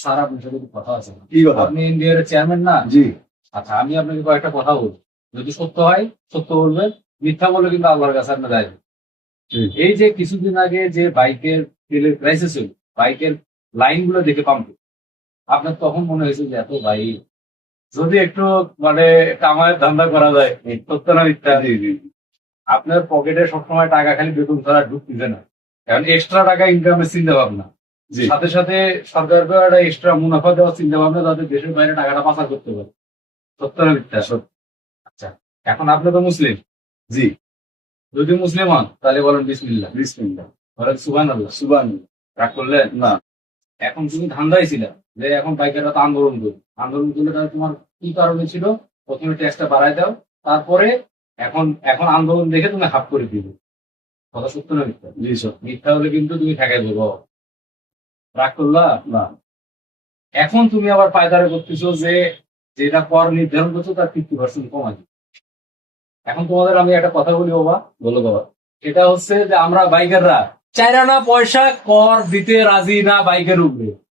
Sir আপনার সাথে একটু কথা আছে। কি কথা? আপনি ইন্ডিয়ার চেয়ারম্যান না? জি আচ্ছা, আমি আপনাকে কয়েকটা কথা বলবো। যদি সত্য হয় সত্য বলবেন, মিথ্যা বলে কিন্তু আল্লাহর কাছে আপনার দায়। জি এই যে কিছুদিন আগে যে বাইকের তেলের ক্রাইসিস হল, বাইকের লাইন গুলো দেখে পাম্প, আপনার তখন মনে হয়েছে যে এত বাইক যদি একটু মানে কামায় ধান্দা করা যায়, সত্য না মিথ্যা? জি জি আপনার পকেটে সবসময় টাকা খালি বেতন ছাড়া ঢুকতেছে না, কারণ এক্সট্রা টাকা ইনকামের চিন্তা ভাবনা, জি সাথে সাথে সরকারকে একটা এক্সট্রা মুনাফা দেওয়ার চিন্তা ভাবনা, যাতে দেশের বাইরে টাকাটা পাচার করতে পারে। সত্য না মিথ্যা? সত্য। আচ্ছা, এখন আপনি তো মুসলিম। জি যদি মুসলিম হন তাহলে বলেন বিসমিল্লাহ, বিসমিল্লাহ। বলেন সুবহানাল্লাহ। সুবহানাল্লাহ। রাগ করলেন না এখন তুমি ধান্দাই ছিল যে এখন বাইকাররা তো আন্দোলন করবে, আন্দোলন করলে তাহলে তোমার কি কারণে ছিল? প্রথমে ট্যাক্সটা বাড়ায় দাও, তারপরে এখন এখন আন্দোলন দেখে তুমি হাফ করে দিবে। কথা সত্য না মিথ্যা? জি সত্য। মিথ্যা হলে কিন্তু তুমি ঠেকাই দেবো। রাগ করলা? না এখন তুমি আবার পায়দারে করতেছো যে যেটা কর নির্ধারণ করছো তার 50% কমাই দিবে। এখন তোমাদের আমি একটা কথা বলি বাবা, বলো বাবা। সেটা হচ্ছে যে আমরা বাইকাররা চাইরা না পয়সা কর দিতে রাজি না বাইকের উপরে।